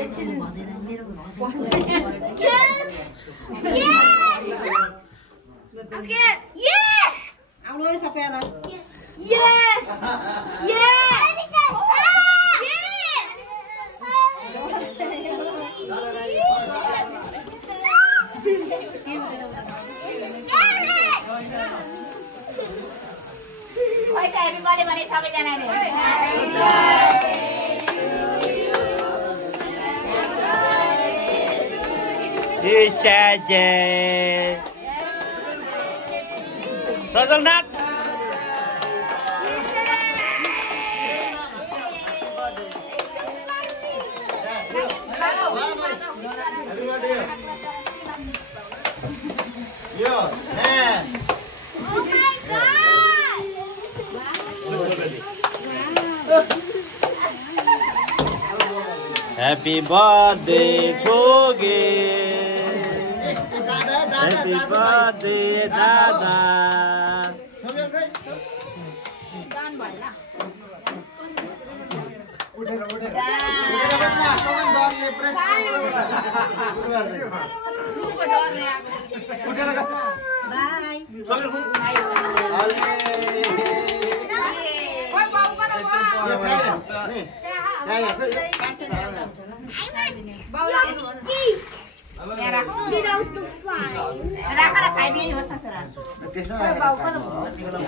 I'm scared. Yes! आउनु है सबैजना Yes! Yes! Yes! everybody भने सबैजनाले सजलनाथ Happy birthday to you. Happy birthday, Dada.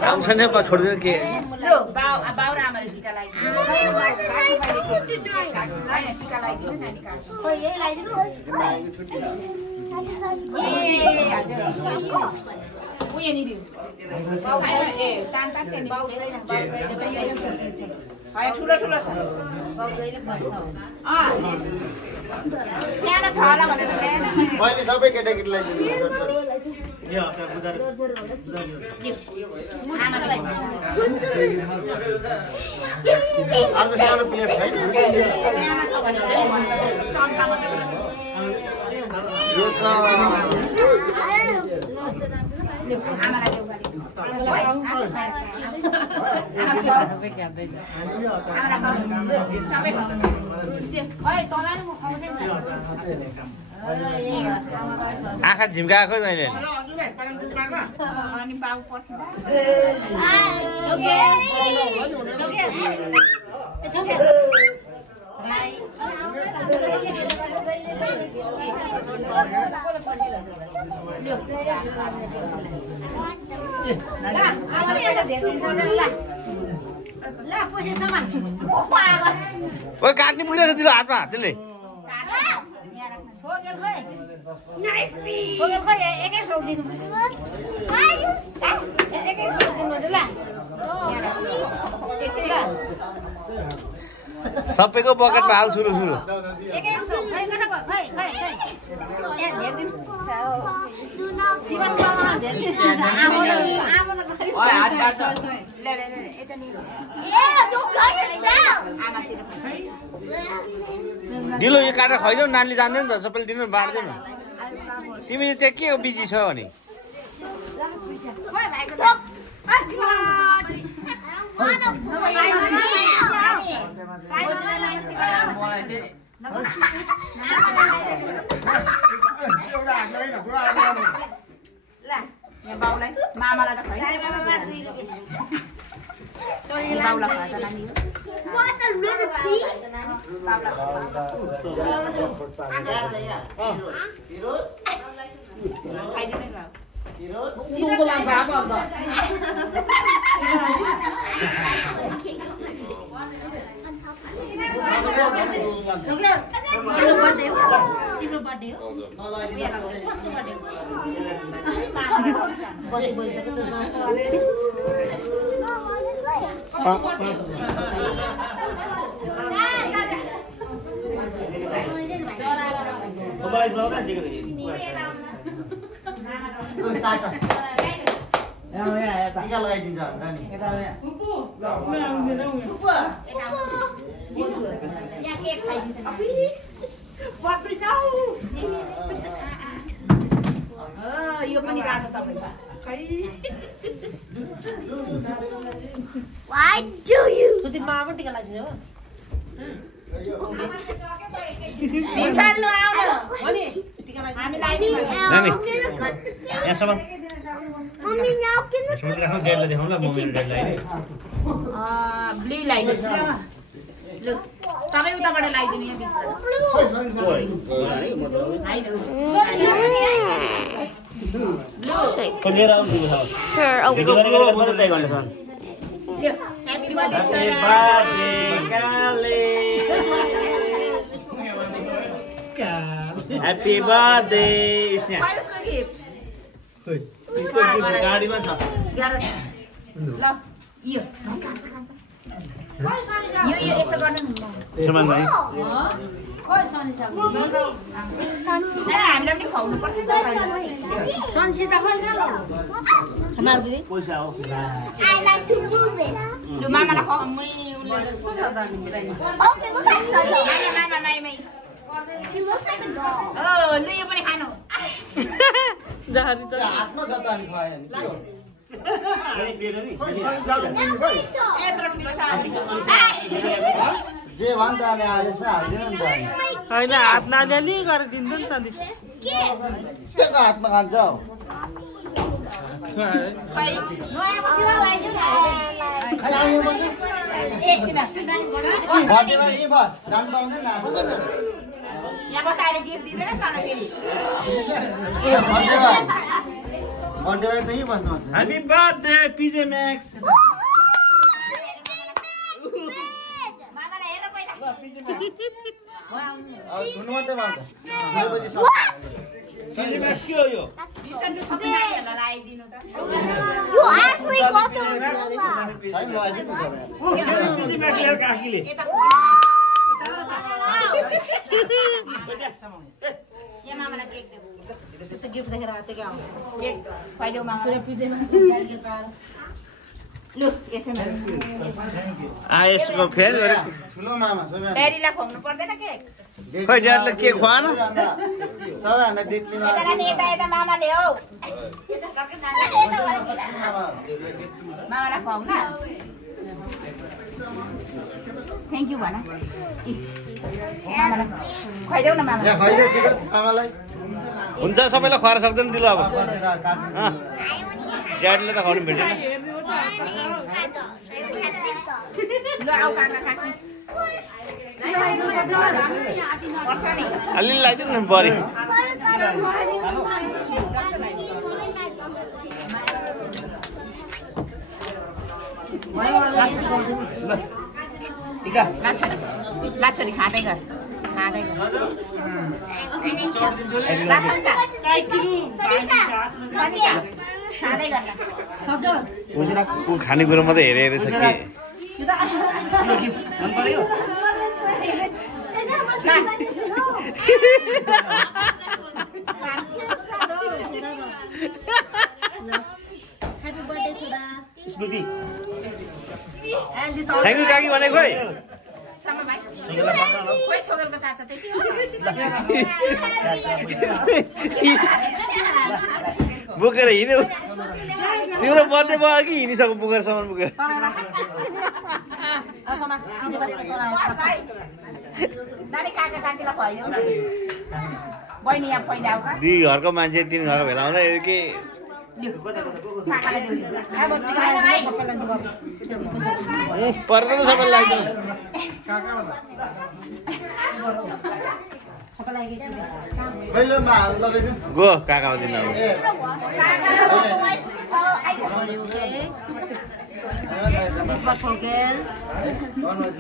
आउँछ नि म छोड्दिनु के लो बाउ बाउ र आमाले टीका लगाइदिनु टीका लगाइदिनु नानी का ओइ यही लगाइदिनु ए हजुर उयो नि दिउ बाउ ए तान तान नि बाउ छैन बाउ गएर हाय ठुलो ठुलो छ बाउ गएर पर्छ सानो छ होला भनेर ल्याएन मैले सबै केटाकेटीलाई दिनु यो हप्ता बुझार आमालाई आफ्नो सानो प्लेट छैन सानो छ भनेर चम्चा मात्रै यो त आमालाई देऊ गरे आँखा झिम्काएको मैले अनि बाउ पर्छ ओ काट्ने पुग्दैन तिम्रो हातमा त्यसले सबैको बकेटमा हाल सुरु सुरु दिलो यो काटेर खुवाइदेऊ नानीले जान्दैन त सबैले दिनु बाँड्दैन तिमी त्यहाँ के हो बिजी छ भने बाउलाई मामालाई त खुवाइ बाउलाई खुवाइ नानी What a little piece! टीका लगाइदिन्छ नानी यो पनि रातो तपाईँ Why do you? सुतिनमा पनि टीका लगाइदिनु हो भीमसार लु आउनु हो नि हामी लाइदिनु नानी यहाँ सब मम्मी यहाँ किन सुमित्रा खाऊ डेडले देखाउँ ल म मेरो डेडलाई है ब्लू लाइदिन्छु ल लु तपाईँ उताबाट लाइदिनु यहाँ बिचबाट खोलेर आउनु Sure, oh, रेडी गरेर मात्रै ट्राई गर्ने छन् happy birthday happy birthday Sneha कसको गिफ्ट गाडीमा छ ल यो यसो गर्नु सुमन भाइ हामीलाई पनि खुवाउनु पर्छ नि पैसा हो I like to move it. लु मामालाई खुवाऊ Okay, look at Sunny. मामा माइमै He looks like a doll. लु यो पनि खानु हातमा छ त अनि खुवायो नि यत्रो ठुलो छ जे भन्छ अनि यसमा हाल्दैन नि त होइन हात नाली गरेर दिन्छ नि त के को हातमा खान्छ हौ बर्थडेमा यही बस जानु पाउँदैन यहाँ बसाएर गिफ्ट दिँदैन तल फेरि बर्थडेमा त यहीँ बस्नुहुन्छ ह्यापी बर्थडे पिजे म्याक्स मामालाई हेर पहिला छुनु मात्रै भन्छ 6 बजी पिजे म्याक्स के हो यो बिस्तारै सबै नानीहरूलाई लगाइदिनु त You actually got the छैन लगाइदिनु छ पिजे म्याक्स ल्याएर काकीले यता यहाँ मामालाई केक देऊ गिफ्ट देखेर आएको केक खुवाइदेऊ मामालाई लु यसैमा आएसको फेरि गरे ठुलो मामा ड्याडीलाई खुवाउनु पर्दैन केक खै ड्याडीले के खुवाएन सबैभन्दा डेटली यता नानी यता यता मामाले हौ मामालाई खुवाउ न थ्याङ्क यू भन मामालाई खुवाइदेऊ न मामा यहाँ खुवाइदियो ठिक आमालाई हुन्छ सबैलाई खुवाएर सक्दैन दिनु अब ड्याडीले त खुवाउनु भेटेन ल आऊ काका काकी पर्छ नि अलि लगाइदिनु न बरी लाछरी खाँदै गर खाँदै गर लाछन्चा खाँदै गर ऊ खानेकुरो मात्रै हेरे हेरे छ कि थ्याङ्क यू काकी भनेको है खोइ छोगलको चाचा त्यति हो बोकेर हिँड्यो तिम्रो बर्थडे भयो कि हिँडिसक्यो बोकेर सामान बोकेर नानी काका काकीलाई खुवाइदेऊ न बहिनी यहाँ पहिला आऊ 2 घरको मान्छे 3 घरको भेला हुँदा के काकालाई देऊ पर्दैन सबैलाई लाग्दैन पहिलो मा लगाइदिनु गो काका दिन अब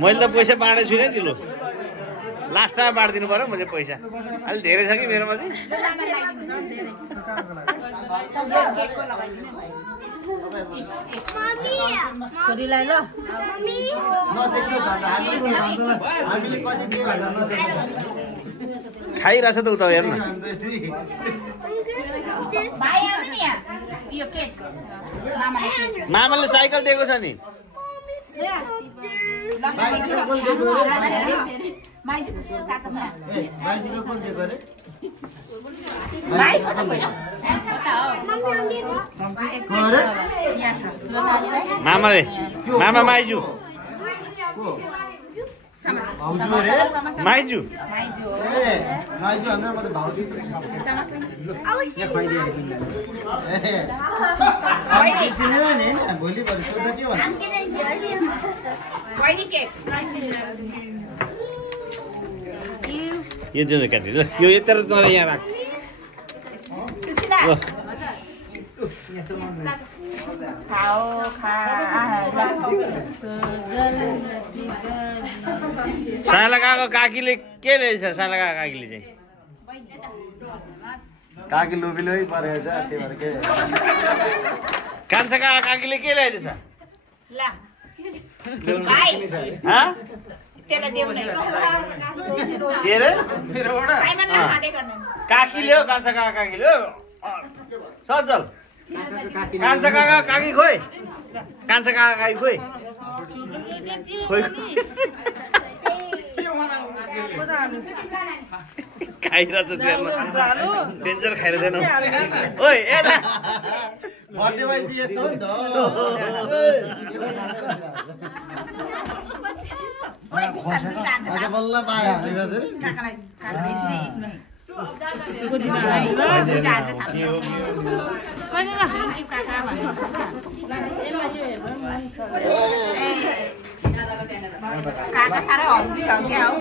मैले त पैसा बाँडेको छुइनँ दिलो लास्टमा बाँडिदिनु पर्यो मैले पैसा अलि धेरै छ कि मेरोमा चाहिँ छोरीलाई ल नदेखियोस् हामीले कति दियो भनेर नदेखियोस् खाइरहेछ त उता हेर्न भाइ आउनु नि यहाँ यो केक मामाले केक मामाले साइकल दिएको छ नि चाचा छ बाइसिकल कुन दिएको अरे भाइ कता गयो मामाले मामा माइजू भाउजू अरे माइजू माइजू हो ए माइजू भनेर म त भाउजू सामा पनि यहाँ खुवाइदिए हामी बिर्सिँदैन नि भोलि भरि सोध्दा के भन्नु I'm getting dirty. बहिनी केक यो दिनु काटी ल यो यता तँलाई यहाँ राख सुशीला ल खाओ खा सालाकाको काकीले के ल्याएछ सालाकाको काकीले चाहिँ काकी लोभिलो परेको छ त्यही भएर के कान्छाका काकीले के ल्याइदिएछ ला भाइ हँ त्यसलाई देऊ न के रे साइमनलाई खाँदै गर्नु काकीले हो कान्छाका काकीले हो सजल कान्छाका काकी खोइ कान्छाका काकी खोइ खोइ खाइरहेछ डेन्जर खाइरहेदैन ओइ ए दा बर्थडे मान्छे यस्तो हो नि त आज बल्ल पायो हामीले कसरी काकालाई काकालाई यसरी काका काका साह्रै हल्दी हो क्या हौ